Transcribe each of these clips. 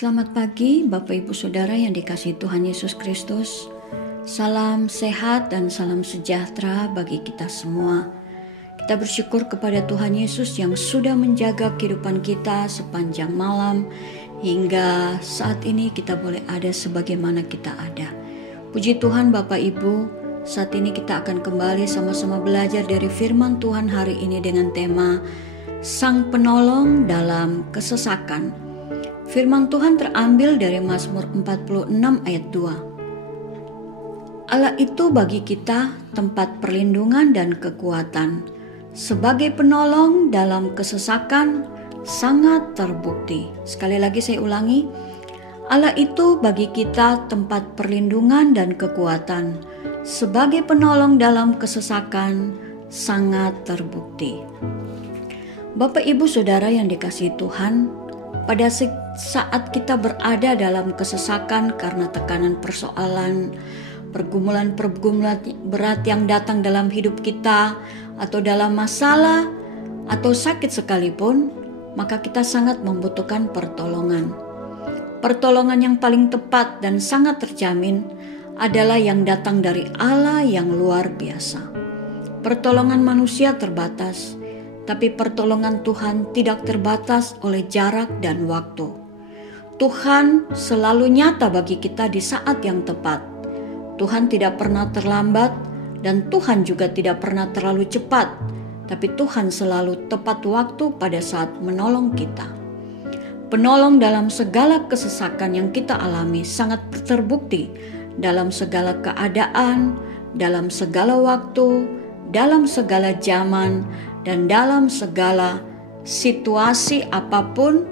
Selamat pagi Bapak Ibu Saudara yang dikasihi Tuhan Yesus Kristus. Salam sehat dan salam sejahtera bagi kita semua. Kita bersyukur kepada Tuhan Yesus yang sudah menjaga kehidupan kita sepanjang malam hingga saat ini kita boleh ada sebagaimana kita ada. Puji Tuhan Bapak Ibu, saat ini kita akan kembali sama-sama belajar dari firman Tuhan hari ini dengan tema Sang Penolong dalam Kesesakan. Firman Tuhan terambil dari Mazmur 46 ayat 2. Allah itu bagi kita tempat perlindungan dan kekuatan. Sebagai penolong dalam kesesakan sangat terbukti. Sekali lagi saya ulangi. Allah itu bagi kita tempat perlindungan dan kekuatan. Sebagai penolong dalam kesesakan sangat terbukti. Bapak Ibu Saudara yang dikasihi Tuhan, pada saat kita berada dalam kesesakan karena tekanan persoalan, pergumulan-pergumulan berat yang datang dalam hidup kita, atau dalam masalah, atau sakit sekalipun, maka kita sangat membutuhkan pertolongan. Pertolongan yang paling tepat dan sangat terjamin adalah yang datang dari Allah yang luar biasa. Pertolongan manusia terbatas, tapi pertolongan Tuhan tidak terbatas oleh jarak dan waktu. Tuhan selalu nyata bagi kita di saat yang tepat. Tuhan tidak pernah terlambat dan Tuhan juga tidak pernah terlalu cepat, tapi Tuhan selalu tepat waktu pada saat menolong kita. Penolong dalam segala kesesakan yang kita alami sangat terbukti dalam segala keadaan, dalam segala waktu, dalam segala zaman, dan dalam segala situasi apapun,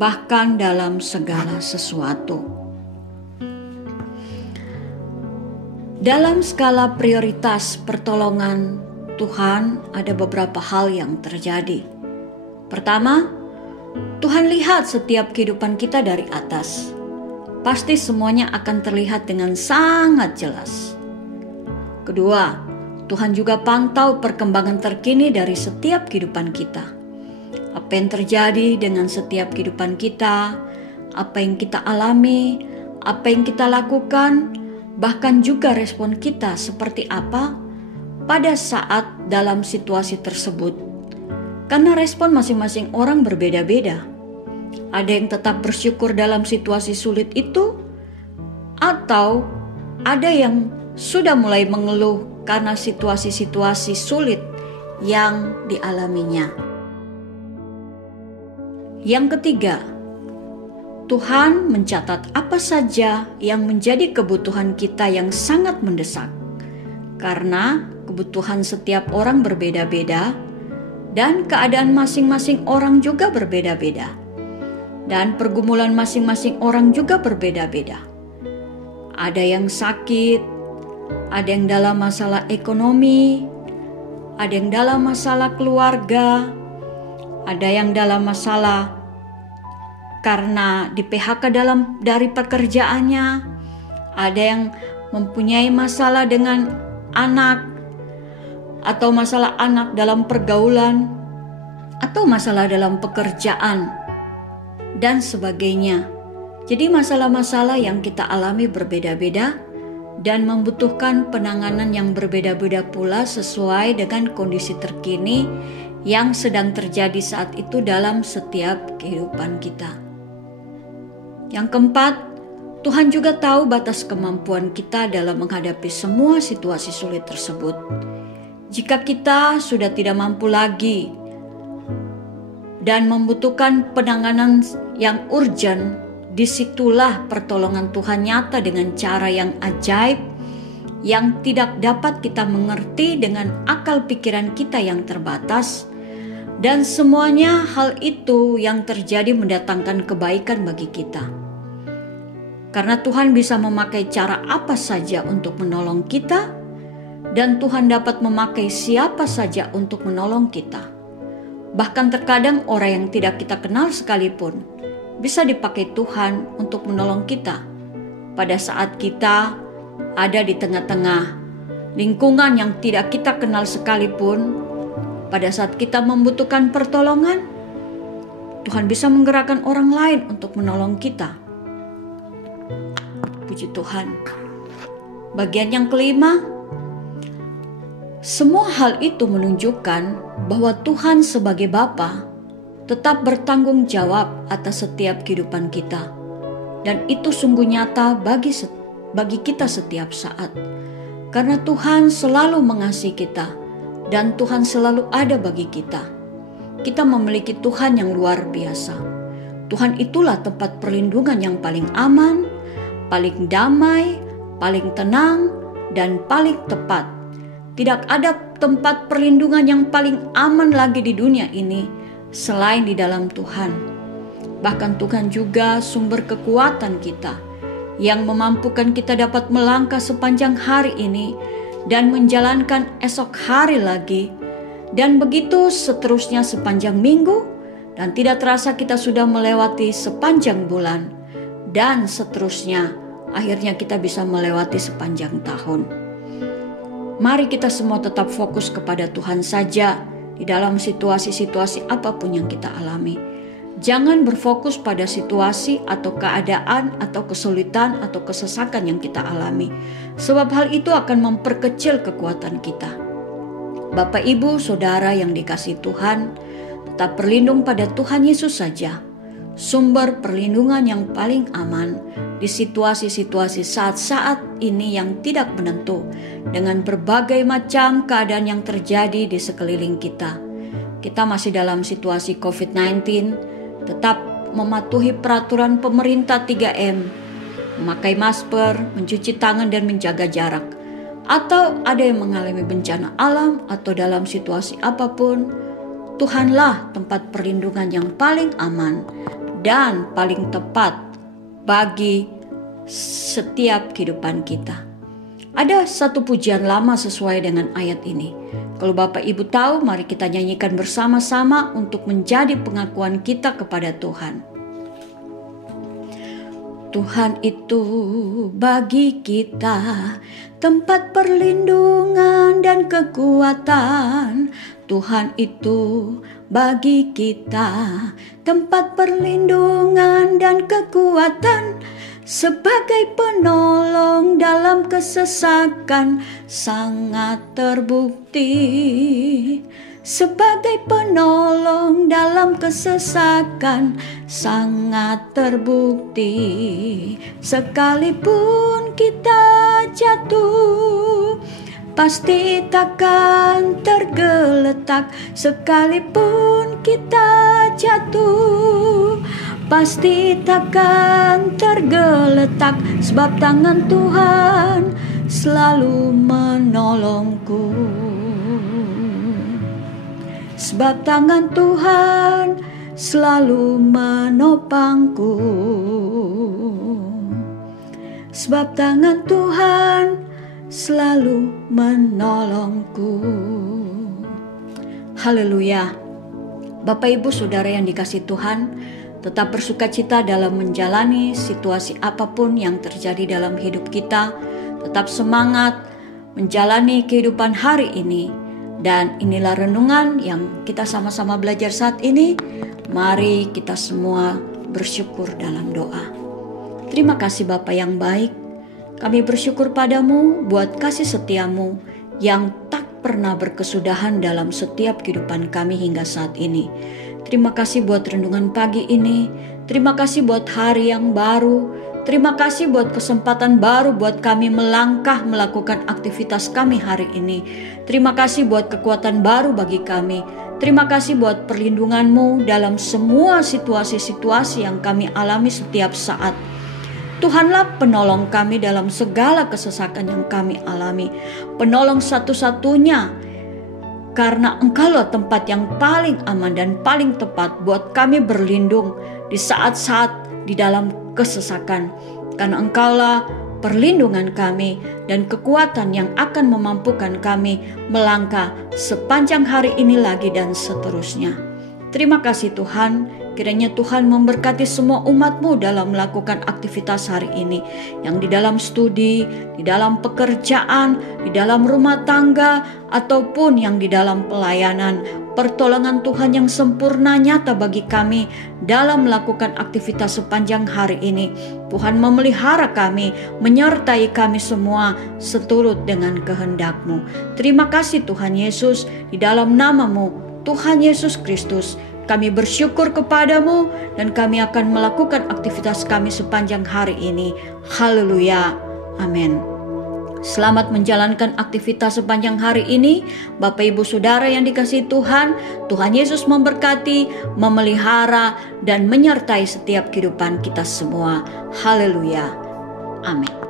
bahkan dalam segala sesuatu. Dalam skala prioritas pertolongan Tuhan ada beberapa hal yang terjadi. Pertama, Tuhan lihat setiap kehidupan kita dari atas. Pasti semuanya akan terlihat dengan sangat jelas. Kedua, Tuhan juga pantau perkembangan terkini dari setiap kehidupan kita. Apa yang terjadi dengan setiap kehidupan kita, apa yang kita alami, apa yang kita lakukan, bahkan juga respon kita seperti apa pada saat dalam situasi tersebut. Karena respon masing-masing orang berbeda-beda. Ada yang tetap bersyukur dalam situasi sulit itu, atau ada yang sudah mulai mengeluh karena situasi-situasi sulit yang dialaminya. Yang ketiga, Tuhan mencatat apa saja yang menjadi kebutuhan kita yang sangat mendesak. Karena kebutuhan setiap orang berbeda-beda dan keadaan masing-masing orang juga berbeda-beda. Dan pergumulan masing-masing orang juga berbeda-beda. Ada yang sakit, ada yang dalam masalah ekonomi, ada yang dalam masalah keluarga, ada yang dalam masalah karena di PHK dari pekerjaannya, ada yang mempunyai masalah dengan anak, atau masalah anak dalam pergaulan, atau masalah dalam pekerjaan, dan sebagainya. Jadi masalah-masalah yang kita alami berbeda-beda dan membutuhkan penanganan yang berbeda-beda pula sesuai dengan kondisi terkini yang sedang terjadi saat itu dalam setiap kehidupan kita. Yang keempat, Tuhan juga tahu batas kemampuan kita dalam menghadapi semua situasi sulit tersebut. Jika kita sudah tidak mampu lagi dan membutuhkan penanganan yang urgent, disitulah pertolongan Tuhan nyata dengan cara yang ajaib yang tidak dapat kita mengerti dengan akal pikiran kita yang terbatas, dan semuanya hal itu yang terjadi mendatangkan kebaikan bagi kita. Karena Tuhan bisa memakai cara apa saja untuk menolong kita, dan Tuhan dapat memakai siapa saja untuk menolong kita. Bahkan terkadang orang yang tidak kita kenal sekalipun bisa dipakai Tuhan untuk menolong kita pada saat kita ada di tengah-tengah lingkungan yang tidak kita kenal sekalipun. Pada saat kita membutuhkan pertolongan, Tuhan bisa menggerakkan orang lain untuk menolong kita. Puji Tuhan. Bagian yang kelima, semua hal itu menunjukkan bahwa Tuhan sebagai Bapa tetap bertanggung jawab atas setiap kehidupan kita. Dan itu sungguh nyata bagi kita setiap saat. Karena Tuhan selalu mengasihi kita dan Tuhan selalu ada bagi kita. Kita memiliki Tuhan yang luar biasa. Tuhan itulah tempat perlindungan yang paling aman, paling damai, paling tenang, dan paling tepat. Tidak ada tempat perlindungan yang paling aman lagi di dunia ini selain di dalam Tuhan. Bahkan Tuhan juga sumber kekuatan kita yang memampukan kita dapat melangkah sepanjang hari ini dan menjalankan esok hari lagi. Dan begitu seterusnya sepanjang minggu, dan tidak terasa kita sudah melewati sepanjang bulan, dan seterusnya akhirnya kita bisa melewati sepanjang tahun. Mari kita semua tetap fokus kepada Tuhan saja di dalam situasi-situasi apapun yang kita alami. Jangan berfokus pada situasi atau keadaan atau kesulitan atau kesesakan yang kita alami, sebab hal itu akan memperkecil kekuatan kita. Bapak, Ibu, Saudara yang dikasihi Tuhan, tetap berlindung pada Tuhan Yesus saja, sumber perlindungan yang paling aman di situasi-situasi saat-saat ini yang tidak menentu, dengan berbagai macam keadaan yang terjadi di sekeliling kita. Kita masih dalam situasi COVID-19, tetap mematuhi peraturan pemerintah 3M, memakai masker, mencuci tangan, dan menjaga jarak. Atau ada yang mengalami bencana alam atau dalam situasi apapun, Tuhanlah tempat perlindungan yang paling aman dan paling tepat bagi setiap kehidupan kita. Ada satu pujian lama sesuai dengan ayat ini. Kalau Bapak Ibu tahu, mari kita nyanyikan bersama-sama untuk menjadi pengakuan kita kepada Tuhan. Tuhan itu bagi kita tempat perlindungan dan kekuatan. Tuhan itu bagi kita tempat perlindungan dan kekuatan. Sebagai penolong dalam kesesakan sangat terbukti. Sebagai penolong dalam kesesakan sangat terbukti. Sekalipun kita jatuh, pasti takkan tergeletak. Sekalipun kita jatuh, pasti takkan tergeletak. Sebab tangan Tuhan selalu menolongku. Sebab tangan Tuhan selalu menopangku. Sebab tangan Tuhan selalu menolongku. Haleluya. Bapak, Ibu, Saudara yang dikasihi Tuhan, tetap bersukacita dalam menjalani situasi apapun yang terjadi dalam hidup kita. Tetap semangat menjalani kehidupan hari ini. Dan inilah renungan yang kita sama-sama belajar saat ini. Mari kita semua bersyukur dalam doa. Terima kasih Bapa yang baik. Kami bersyukur padamu buat kasih setiamu yang tak pernah berkesudahan dalam setiap kehidupan kami hingga saat ini. Terima kasih buat renungan pagi ini. Terima kasih buat hari yang baru. Terima kasih buat kesempatan baru buat kami melangkah melakukan aktivitas kami hari ini. Terima kasih buat kekuatan baru bagi kami. Terima kasih buat perlindungan-Mu dalam semua situasi-situasi yang kami alami setiap saat. Tuhanlah penolong kami dalam segala kesesakan yang kami alami. Penolong satu-satunya, karena Engkaulah tempat yang paling aman dan paling tepat buat kami berlindung di saat-saat di dalam kesesakan. Karena Engkaulah perlindungan kami dan kekuatan yang akan memampukan kami melangkah sepanjang hari ini lagi dan seterusnya. Terima kasih Tuhan, kiranya Tuhan memberkati semua umat-Mu dalam melakukan aktivitas hari ini. Yang di dalam studi, di dalam pekerjaan, di dalam rumah tangga, ataupun yang di dalam pelayanan. Pertolongan Tuhan yang sempurna nyata bagi kami dalam melakukan aktivitas sepanjang hari ini. Tuhan memelihara kami, menyertai kami semua seturut dengan kehendak-Mu. Terima kasih Tuhan Yesus, di dalam nama-Mu Tuhan Yesus Kristus, kami bersyukur kepadamu dan kami akan melakukan aktivitas kami sepanjang hari ini. Haleluya. Amin. Selamat menjalankan aktivitas sepanjang hari ini. Bapak Ibu Saudara yang dikasihi Tuhan, Tuhan Yesus memberkati, memelihara, dan menyertai setiap kehidupan kita semua. Haleluya. Amin.